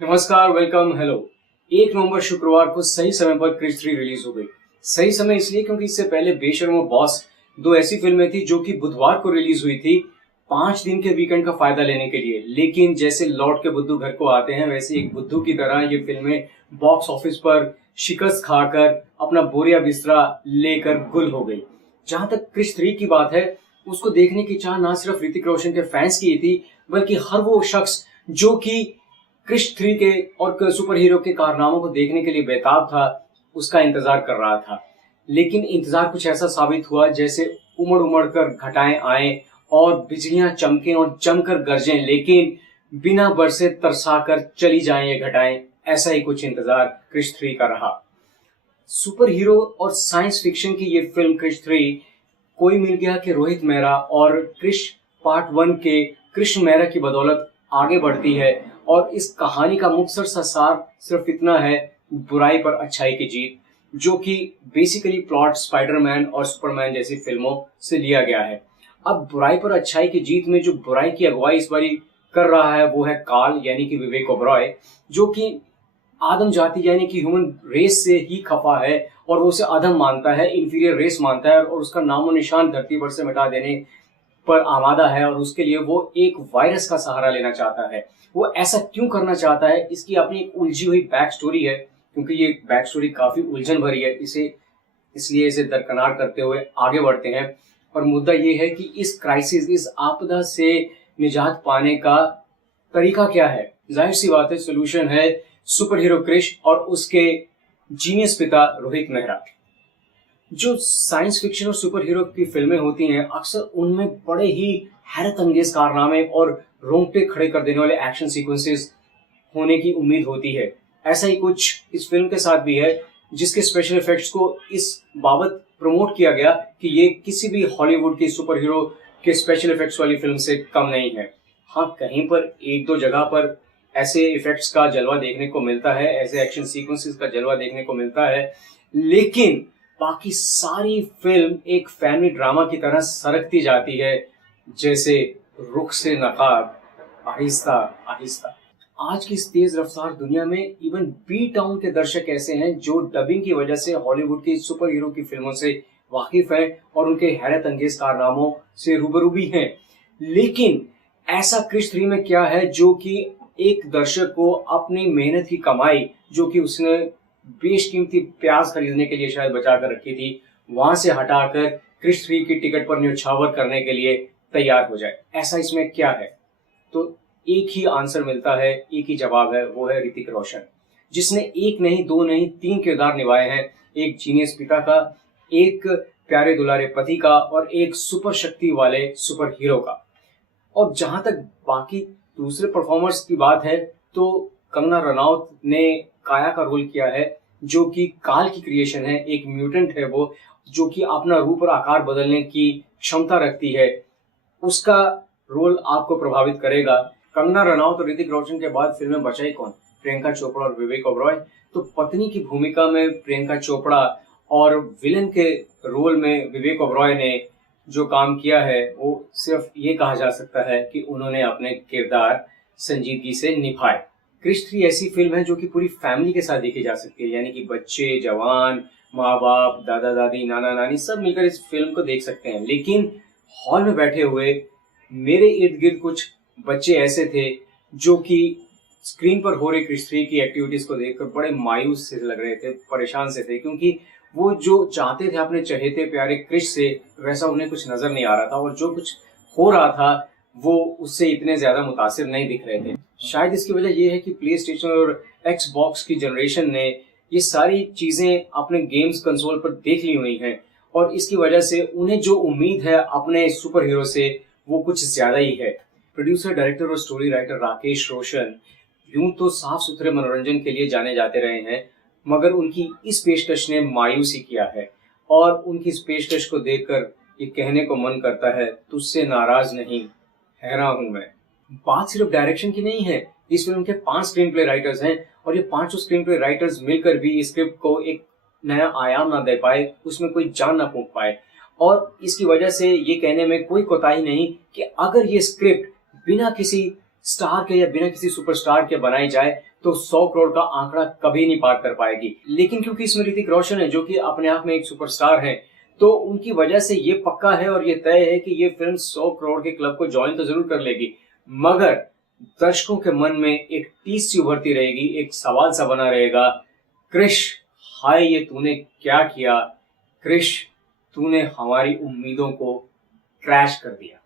नमस्कार, welcome, hello. 1 नवंबर शुक्रवार को सही समय पर क्रिश 3 रिलीज हो गई। सही समय इसलिए क्योंकि इससे पहले बेशर्मो बॉस दो ऐसी फिल्में थी जो कि बुधवार को रिलीज हुई थी 5 दिन के वीकेंड का फायदा लेने के लिए। लेकिन जैसे लौट के बुद्धू घर को आते हैं वैसे एक बुद्धू की तरह ये फिल्में बॉक्स ऑफिस पर शिकस्त खाकर अपना बोरिया बिस्तरा लेकर गुल हो गई। जहां तक क्रिश 3 की बात है, उसको देखने की चाह ना सिर्फ ऋतिक रोशन के फैंस की थी बल्कि हर वो शख्स जो कि क्रिश 3 के और सुपर हीरो के कारनामों को देखने के लिए बेताब था, उसका इंतजार कर रहा था। लेकिन इंतजार कुछ ऐसा साबित हुआ जैसे उमड़ उमड़ कर घटाएं आए और बिजलियां चमकें और जमकर गरजें, लेकिन बिना बरसे तरसाकर चली जाएं ये घटाएं। ऐसा ही कुछ इंतजार क्रिश 3 का रहा। सुपर हीरो और साइंस फिक्शन की ये फिल्म क्रिश 3 कोई मिल गया कि रोहित मेहरा और क्रिश पार्ट 1 के कृष्ण मेहरा की बदौलत आगे बढ़ती है। और इस कहानी का मुख्तसर सा सार सिर्फ इतना है, बुराई पर अच्छाई की जीत, जो कि बेसिकली प्लॉट स्पाइडरमैन और सुपरमैन जैसी फिल्मों से लिया गया है। अब बुराई पर अच्छाई की जीत में जो बुराई की अगुवाई इस बारी कर रहा है वो है काल यानी कि विवेक ओबरॉय, जो कि आदम जाति यानी कि ह्यूमन रेस से ही खफा है और वो उसे अधम मानता है, इंफीरियर रेस मानता है और उसका नामो निशान धरती पर से मिटा देने पर आमादा है। और उसके लिए वो एक वायरस का सहारा लेना चाहता है। वो ऐसा क्यों करना चाहता है, इसकी अपनी एक उलझी हुई बैक स्टोरी है, क्योंकि ये बैक स्टोरी काफी उलझन भरी है। इसलिए इसे दरकिनार करते हुए आगे बढ़ते हैं। और मुद्दा ये है कि इस क्राइसिस, इस आपदा से निजात पाने का तरीका क्या है। जाहिर सी बात है, सोल्यूशन है सुपर हीरो क्रिश और उसके जीनियस पिता रोहित मेहरा। जो साइंस फिक्शन और सुपर हीरो की फिल्में होती हैं, अक्सर उनमें बड़े ही हैरत अंगेज कारनामे और रोंगटे खड़े कर देने वाले एक्शन सीक्वेंसेस होने की उम्मीद होती है। ऐसा ही कुछ इस फिल्म के साथ भी है, जिसके स्पेशल इफेक्ट्स को इस बाबत प्रमोट किया गया कि ये किसी भी हॉलीवुड की सुपर हीरो के स्पेशल इफेक्ट्स वाली फिल्म से कम नहीं है। हाँ, कहीं पर एक दो जगह पर ऐसे इफेक्ट्स का जलवा देखने को मिलता है, ऐसे एक्शन सीक्वेंसेस का जलवा देखने को मिलता है, लेकिन बाकी सारी फिल्म एक फैमिली ड्रामा की तरह सरकती जाती है, जैसे रुख से नकाब, आहिस्ता आहिस्ता। आज की इस तेज रफ्तार दुनिया में इवन बी टाउन के दर्शक ऐसे हैं जो डबिंग की वजह से हॉलीवुड की सुपर हीरो की फिल्मों से वाकिफ हैं और उनके हैरत अंगेज कारनामों से रूबरू भी हैं। लेकिन ऐसा क्रिश 3 में क्या है जो कि एक दर्शक को अपनी मेहनत की कमाई, जो कि उसने बेशकीमती प्याज खरीदने के लिए शायद बचा कर रखी थी, वहां से हटाकर क्रिश 3 की टिकट पर न्यौछावर करने के लिए तैयार हो जाए। ऐसा इसमें क्या है? तो एक ही आंसर मिलता है, एक ही जवाब है, वो है ऋतिक रोशन, जिसने एक नहीं, दो नहीं, 3 किरदार निभाए हैं। एक जीनियस पिता का, एक प्यारे दुलारे पति का और एक सुपर शक्ति वाले सुपर हीरो का। और जहां तक बाकी दूसरे परफॉर्मर्स की बात है, तो कंगना रनौत ने काया का रोल किया है, जो कि काल की क्रिएशन है, एक म्यूटेंट है वो, जो कि अपना रूप और आकार बदलने की क्षमता रखती है। उसका रोल आपको प्रभावित करेगा। कंगना रनौत और ऋतिक रोशन के बाद फिल्म में बचा ही कौन? प्रियंका चोपड़ा और विवेक ओबरॉय। तो पत्नी की भूमिका में प्रियंका चोपड़ा और विलन के रोल में विवेक ओबरॉय ने जो काम किया है, वो सिर्फ ये कहा जा सकता है कि उन्होंने अपने किरदार संजीदगी से निभाए। क्रिश 3 ऐसी फिल्म है जो कि पूरी फैमिली के साथ देखी जा सकती है, यानी कि बच्चे, जवान, माँ बाप, दादा दादी, नाना नानी सब मिलकर इस फिल्म को देख सकते हैं। लेकिन हॉल में बैठे हुए मेरे इर्द गिर्द कुछ बच्चे ऐसे थे जो कि स्क्रीन पर हो रही क्रिश 3 की एक्टिविटीज को देखकर बड़े मायूस से लग रहे थे, परेशान से थे, क्योंकि वो जो चाहते थे अपने चहेते प्यारे क्रिश से, वैसा उन्हें कुछ नजर नहीं आ रहा था। और जो कुछ हो रहा था वो उससे इतने ज्यादा मुतासिर नहीं दिख रहे थे। शायद इसकी वजह यह है कि प्ले स्टेशन और एक्सबॉक्स की जनरेशन ने ये सारी चीजें अपने गेम्स कंसोल पर देख ली हुई हैं, और इसकी वजह से उन्हें जो उम्मीद है अपने सुपर हीरो से, वो कुछ ज्यादा ही है। प्रोड्यूसर, डायरेक्टर और स्टोरी राइटर राकेश रोशन यूं तो साफ सुथरे मनोरंजन के लिए जाने जाते रहे हैं, मगर उनकी इस पेशकश ने मायूसी किया है। और उनकी इस पेशकश को देखकर ये कहने को मन करता है, तुझसे नाराज नहीं, हैरान हूं मैं। बात सिर्फ डायरेक्शन की नहीं है। इस फिल्म के 5 स्क्रीन प्ले राइटर्स हैं और ये 5 स्क्रीन प्ले राइटर्स मिलकर भी इस स्क्रिप्ट को एक नया आयाम ना दे पाए, उसमें कोई जान ना फूंक पाए। और इसकी वजह से ये कहने में कोई कोताही नहीं कि अगर ये स्क्रिप्ट बिना किसी स्टार के या बिना किसी सुपरस्टार के बनाई जाए तो 100 करोड़ का आंकड़ा कभी नहीं पार कर पाएगी। लेकिन क्योंकि इसमें ऋतिक रोशन है जो कि अपने आप में एक सुपरस्टार है, तो उनकी वजह से ये पक्का है और ये तय है कि ये फिल्म 100 करोड़ के क्लब को ज्वाइन तो जरूर कर लेगी। मगर दर्शकों के मन में एक टीस सी उभरती रहेगी, एक सवाल सा बना रहेगा, क्रिश हाय ये तूने क्या किया, क्रिश तूने हमारी उम्मीदों को क्रैश कर दिया।